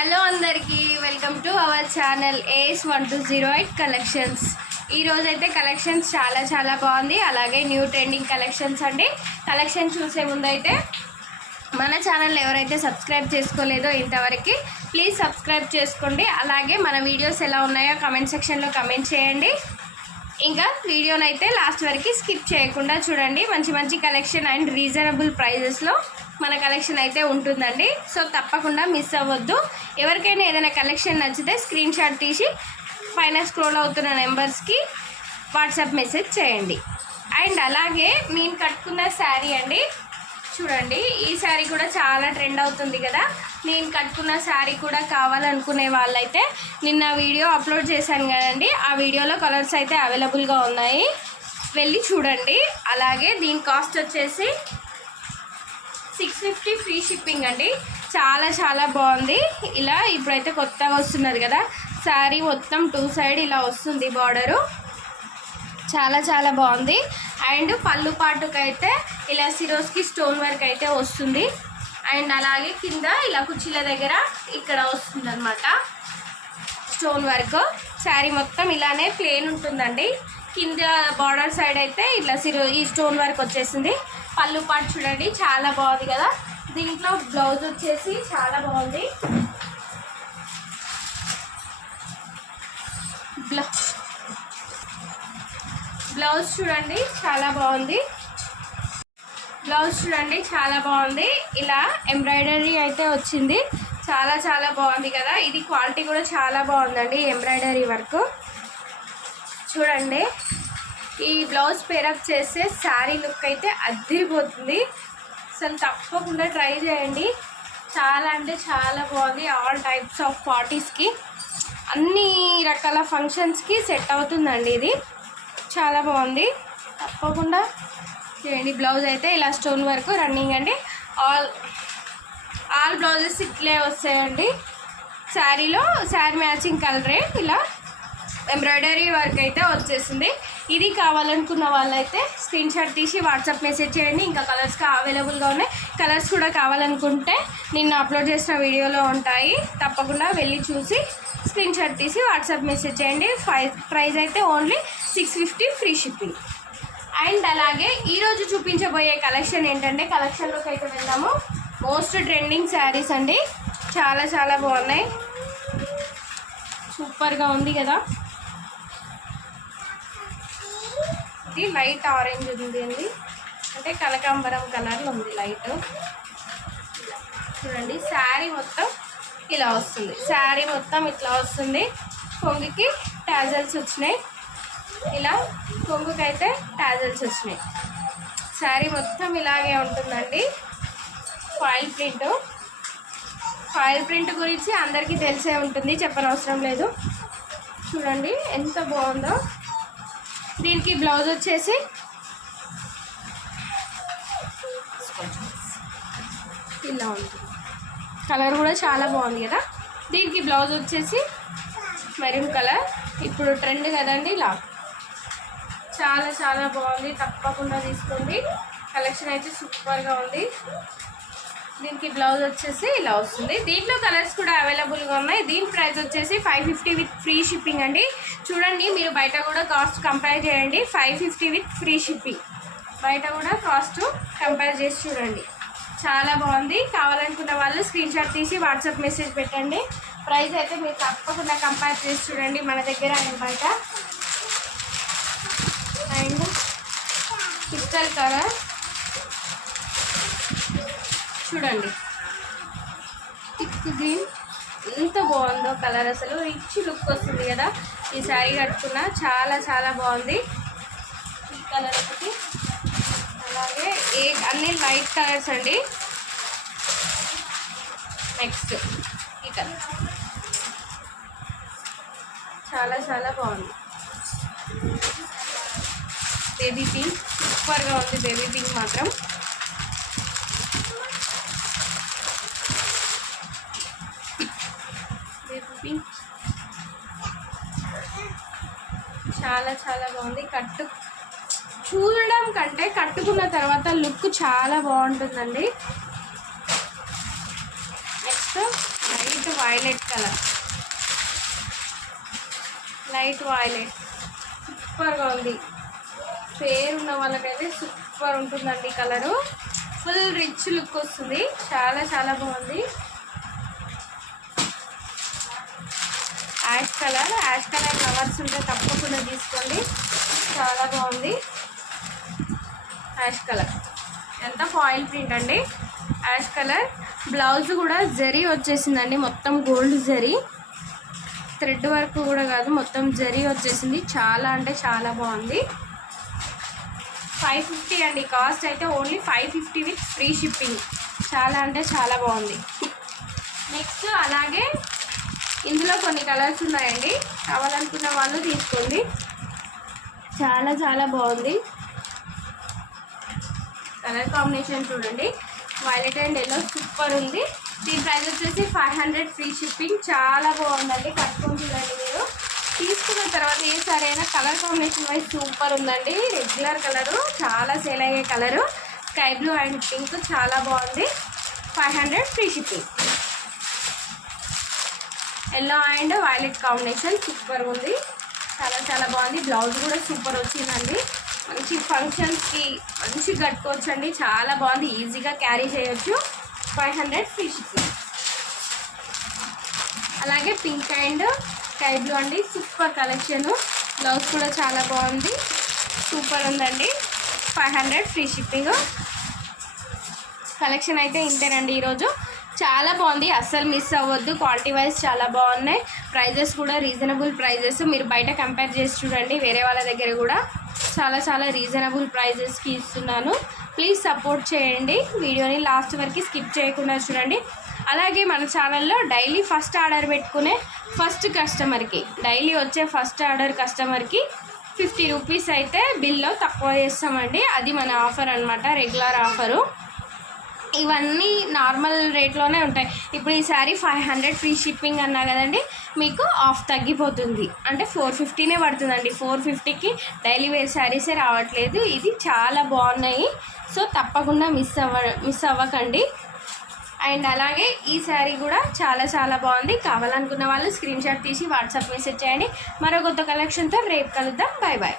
Hello అందరికీ welcome to our channel AS1208 collections. ఈరోజైతే collections చాలా బాగుంది. అలాగే న్యూ ట్రెండింగ్ కలెక్షన్స్ అండి. కలెక్షన్ చూసే ముందైతే మన ఛానల్ ఎవరైతే సబ్స్క్రైబ్ చేసుకోలేదో ఇంతవరకు ప్లీజ్ సబ్స్క్రైబ్ చేసుకోండి. అలాగే మన వీడియోస్ ఎలా ఉన్నాయో కమెంట్ సెక్షన్లో కమెంట్ చేయండి. ఇంకా వీడియోనైతే లాస్ట్ వరకు స్కిప్ చేయకుండా చూడండి. మంచి కలెక్షన్ అండ్ రీజనబుల్ ప్రైజెస్లో మన కలెక్షన్ అయితే ఉంటుందండి. సో తప్పకుండా మిస్ అవ్వద్దు. ఎవరికైనా ఏదైనా కలెక్షన్ నచ్చితే స్క్రీన్ షాట్ తీసి పైన స్క్రోల్ అవుతున్న నెంబర్స్కి వాట్సాప్ మెసేజ్ చేయండి. అండ్ అలాగే నేను కట్టుకున్న శారీ అండి, చూడండి. ఈ శారీ కూడా చాలా ట్రెండ్ అవుతుంది కదా. నేను కట్టుకున్న శారీ కూడా కావాలనుకునే వాళ్ళైతే నిన్న వీడియో అప్లోడ్ చేశాను కదండి, ఆ వీడియోలో కలర్స్ అయితే అవైలబుల్గా ఉన్నాయి, వెళ్ళి చూడండి. అలాగే దీని కాస్ట్ వచ్చేసి 650 ఫ్రీ షిప్పింగ్ అండి. చాలా బాగుంది. ఇలా ఇప్పుడైతే కొత్తగా వస్తున్నది కదా శారీ, మొత్తం 2 సైడ్ ఇలా వస్తుంది బార్డరు, చాలా బాగుంది. అండ్ పళ్ళు పాటుకైతే ఇలా సిరోస్కి స్టోన్ వర్క్ అయితే వస్తుంది. అండ్ అలాగే కింద ఇలా కుర్చీల దగ్గర ఇక్కడ వస్తుంది అనమాట స్టోన్ వర్క్. శారీ మొత్తం ఇలానే ప్లెయిన్ ఉంటుందండి. కింద బార్డర్ సైడ్ అయితే ఇలా ఈ స్టోన్ వర్క్ వచ్చేసింది. పళ్ళు పాటు చూడండి, చాలా బాగుంది కదా. దీంట్లో బ్లౌజ్ వచ్చేసి చాలా బాగుంది. బ్లౌజ్ చూడండి, చాలా బాగుంది. ఇలా ఎంబ్రాయిడరీ అయితే వచ్చింది. చాలా బాగుంది కదా. ఇది క్వాలిటీ కూడా చాలా బాగుందండి. ఎంబ్రాయిడరీ వర్క్ చూడండి. ఈ బ్లౌజ్ పేరప్ చేస్తే శారీ లుక్ అయితే అదిరిపోతుంది. అసలు తప్పకుండా ట్రై చేయండి. చాలా బాగుంది. ఆల్ టైప్స్ ఆఫ్ పార్టీస్కి, అన్ని రకాల ఫంక్షన్స్కి సెట్ అవుతుందండి. ఇది చాలా బాగుంది. తప్పకుండా చేయండి. బ్లౌజ్ అయితే ఇలా స్టోన్ వర్క్ రన్నింగ్ అండి. ఆల్ బ్లౌజెస్ ఇట్లే వస్తాయండి. శారీ మ్యాచింగ్ కలరే ఇలా ఎంబ్రాయిడరీ వర్క్ అయితే వచ్చేసింది. ఇది కావాలనుకున్న వాళ్ళైతే స్క్రీన్ షాట్ తీసి వాట్సాప్ మెసేజ్ చేయండి. ఇంకా కలర్స్ అవైలబుల్గా ఉన్నాయి. కలర్స్ కూడా కావాలనుకుంటే నిన్న అప్లోడ్ చేసిన వీడియోలో ఉంటాయి. తప్పకుండా వెళ్ళి చూసి స్క్రీన్ షాట్ తీసి వాట్సాప్ మెసేజ్ చేయండి. ప్రైస్ అయితే ఓన్లీ 650 ఫ్రీ షిప్పింగ్. అండ్ అలాగే ఈరోజు చూపించబోయే కలెక్షన్ ఏంటంటే, కలెక్షన్లోకి అయితే వెళ్దాము. మోస్ట్ ట్రెండింగ్ శారీస్ అండి. చాలా బాగున్నాయి. సూపర్గా ఉంది కదా. ఇది లైట్ ఆరెంజ్ ఉంది అండి, అంటే కనకాంబరం కలర్లో ఉంది లైట్. చూడండి, శారీ మొత్తం ఇలా వస్తుంది. శారీ మొత్తం ఇట్లా వస్తుంది. కొంగుకి టాజల్స్ వచ్చినాయి. ఇలా కొంగుకైతే టాజల్స్ వచ్చినాయి. శారీ మొత్తం ఇలాగే ఉంటుందండి. ఫాయిల్ ప్రింట్ గురించి అందరికీ తెలిసే ఉంటుంది, చెప్పనవసరం లేదు. చూడండి ఎంత బాగుందో. దీనికి బ్లౌజ్ వచ్చేసి ఇలా ఉంటుంది. కలర్ కూడా చాలా బాగుంది కదా. దీనికి బ్లౌజ్ వచ్చేసి మెరూన్ కలర్, ఇప్పుడు ట్రెండ్ కదండి. ఇలా చాలా బాగుంది. తప్పకుండా తీసుకోండి. కలెక్షన్ అయితే సూపర్గా ఉంది. దీనికి బ్లౌజ్ వచ్చేసి ఇలా వస్తుంది. దీంట్లో కలర్స్ కూడా అవైలబుల్గా ఉన్నాయి. దీని ప్రైస్ వచ్చేసి 550 విత్ ఫ్రీ షిప్పింగ్ అండి. చూడండి, మీరు బయట కూడా కాస్ట్ కంపేర్ చేయండి. 550 విత్ ఫ్రీ షిప్పింగ్. బయట కూడా కాస్ట్ కంపేర్ చేసి చూడండి. చాలా బాగుంది. కావాలనుకున్న వాళ్ళు స్క్రీన్ షాట్ తీసి వాట్సాప్ మెసేజ్ పెట్టండి. ప్రైస్ అయితే మీరు తప్పకుండా కంపేర్ చేసి చూడండి మన దగ్గర అండ్ బయట. అండ్ పిస్టల్ కలర్ చూడండి, థిక్ గ్రీన్, ఎంత బాగుందో కలర్. అసలు రిచ్ లుక్ వస్తుంది కదా ఈ శారీ కట్టుకున్న. చాలా బాగుంది. ఈ కలర్ ఒకటి, అలాగే అన్ని లైట్ కలర్స్ అండి. నెక్స్ట్ ఈ కలర్ చాలా బాగుంది. బేబీ పింక్, సూపర్గా ఉంది. బేబీ పింక్ మాత్రం చాలా బాగుంది. చూడడం కంటే కట్టుకున్న తర్వాత లుక్ చాలా బాగుంటుందండి. Next light white violet colour, light violet సూపర్గా ఉంది. ఫేర్ ఉన్న వాళ్ళకైతే సూపర్ ఉంటుందండి. కలరు ఫుల్ రిచ్ లుక్ వస్తుంది, చాలా చాలా బాగుంది. యాష్ కలర్ ఫ్లవర్స్ ఉంటే తప్పకుండా తీసుకోండి, చాలా బాగుంది. యాష్ కలర్ ఎంత ఫాయిల్ ప్రింట్ అండి. యాష్ కలర్ బ్లౌజ్ కూడా జరీ వచ్చేసిందండి, మొత్తం గోల్డ్ జరీ, థ్రెడ్ వర్క్ కూడా కాదు, మొత్తం జరీ వచ్చేసింది. చాలా అంటే చాలా బాగుంది. 550 అండి కాస్ట్ అయితే, ఓన్లీ 550 విత్ ఫ్రీ షిప్పింగ్. చాలా అంటే చాలా బాగుంది. నెక్స్ట్ అలాగే ఇందులో కొన్ని కలర్స్ ఉన్నాయండి, కావాలనుకున్న వాళ్ళు తీసుకోండి. చాలా చాలా బాగుంది. కలర్ కాంబినేషన్ చూడండి, వైలెట్ అండ్ ఎల్లో సూపర్ ఉంది. దీని ప్రైస్ వచ్చేసి 500 ఫ్రీ షిప్పింగ్. చాలా బాగుందండి, కట్టుకొని చూడండి. మీరు తీసుకున్న తర్వాత ఏ సారీ అయినా కలర్ కాంబినేషన్ వైజ్ సూపర్ ఉందండి. రెగ్యులర్ కలరు, చాలా సేల్ అయ్యే colour, sky blue and pink, చాలా బాగుంది. 500 free shipping. Yellow and violet combination super ఉంది, చాలా చాలా బాగుంది. బ్లౌజ్ కూడా సూపర్ వచ్చిందండి, మంచి ఫంక్షన్స్కి మంచి కట్టుకోవచ్చు అండి, చాలా బాగుంది. ఈజీగా క్యారీ చేయొచ్చు. 500 ఫ్రీ షిప్పింగ్. అలాగే పింక్ అండ్ స్కై బ్లూ అండి, సూపర్ కలెక్షన్. బ్లౌజ్ కూడా చాలా బాగుంది, సూపర్ ఉందండి. 500 ఫ్రీ షిప్పింగ్. కలెక్షన్ అయితే ఇంతేనండి ఈరోజు. చాలా బాగుంది, అస్సలు మిస్ అవ్వద్దు. క్వాలిటీ వైజ్ చాలా బాగున్నాయి, ప్రైజెస్ కూడా రీజనబుల్ ప్రైజెస్. మీరు బయట కంపేర్ చేసి చూడండి, వేరే వాళ్ళ దగ్గర కూడా చాలా చాలా రీజనబుల్ ప్రైజెస్కి ఇస్తున్నాను. ప్లీజ్ సపోర్ట్ చేయండి, వీడియోని లాస్ట్ వరకు స్కిప్ చేయకుండా చూడండి. అలాగే మన ఛానల్లో డైలీ ఫస్ట్ ఆర్డర్ పెట్టుకునే ఫస్ట్ కస్టమర్కి, డైలీ వచ్చే ఫస్ట్ ఆర్డర్ కస్టమర్కి 50 రూపీస్ అయితే బిల్లో తక్కువ చేస్తామండి. అది మన ఆఫర్ అనమాట, రెగ్యులర్ ఆఫరు. ఇవన్నీ నార్మల్ రేట్లోనే ఉంటాయి. ఇప్పుడు ఈ సారీ 500 ఫ్రీ షిప్పింగ్ అన్నా కదండి, మీకు ఆఫ్ తగ్గిపోతుంది, అంటే 450నే పడుతుందండి. 450కి డైలీ వేర్ శారీసే రావట్లేదు. ఇది చాలా బాగున్నాయి, సో తప్పకుండా మిస్ అవ్వకండి. అండ్ అలాగే ఈ శారీ కూడా చాలా చాలా బాగుంది. కావాలనుకున్న వాళ్ళు స్క్రీన్ షాట్ తీసి వాట్సాప్ మెసేజ్ చేయండి. మరో కొత్త కలెక్షన్తో రేపు కలుద్దాం. Bye bye.